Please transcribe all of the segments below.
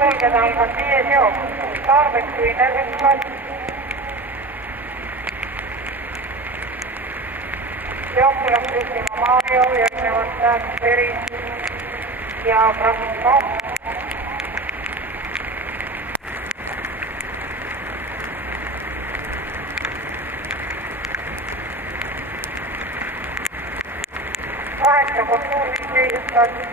sulgeda algas 5 jook, Tarbeks Winner 1 klass. Jooksulas juhtima Mario, järgnevad Jack Peri ja Francisco. Kaheksa kontuuri teises klassis.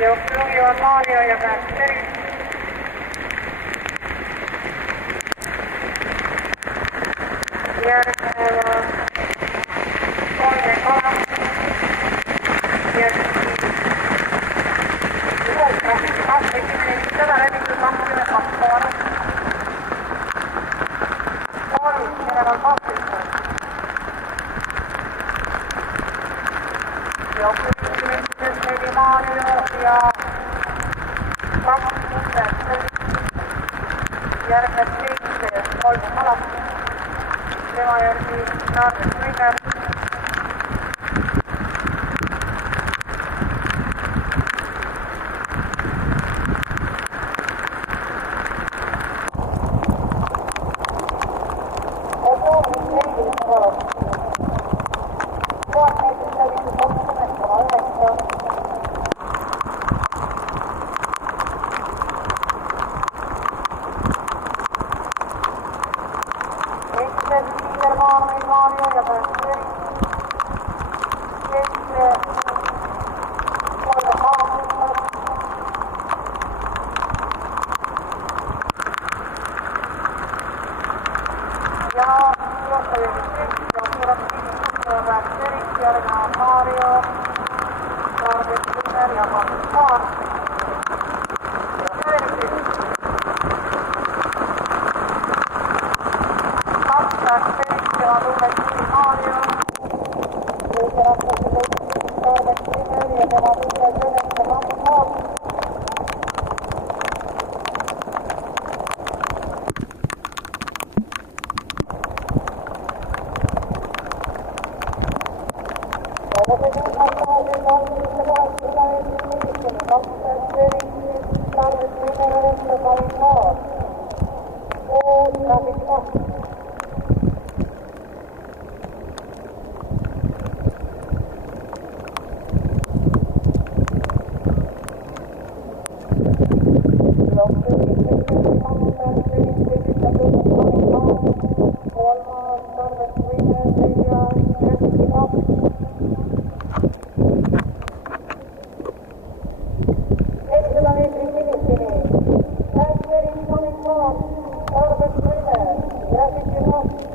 Jooksujuhivad Mario ja Jack Peri. Järgnevad Kolme Kala ja seda levitud 22 poole. Koolis General Patrickson. Jooksujuhides tegi Mario ja 2 tunnet. Järgneb 7 Kolme Kala. Tema järgi Tarbeks Winner. Mario ja Peri. 7 Kolme Kala. Ja johtajien joukkueet Jack Peri, järgnevad Mario, Tarbeks Winner ja Francisco. Jack Peri ja tunnettiin Mario. Liikeratkaisi teki Tarbeks Winner ja tema tulee Jönessä Francisco. Tarbeks Winner, Francisco.